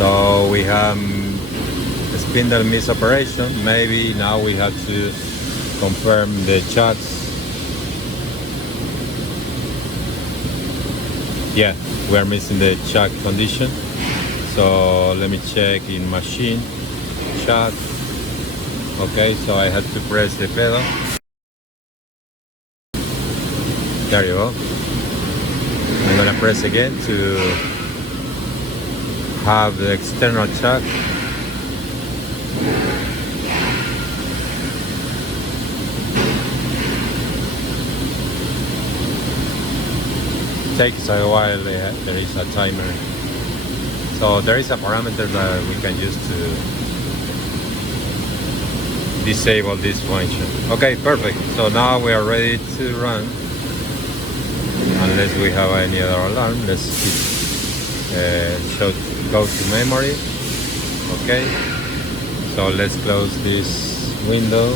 So we have spindle misoperation. Maybe now we have to confirm the chats. Yeah, we are missing the chat condition. So let me check in machine chat. Okay, so I have to press the pedal. There you go. I'm gonna press again to have the external chat. Takes a while. There is a timer, so there is a parameter that we can use to disable this function. Okay, perfect. So now we are ready to run. Unless we have any other alarm, let's go to memory. Okay, so let's close this window.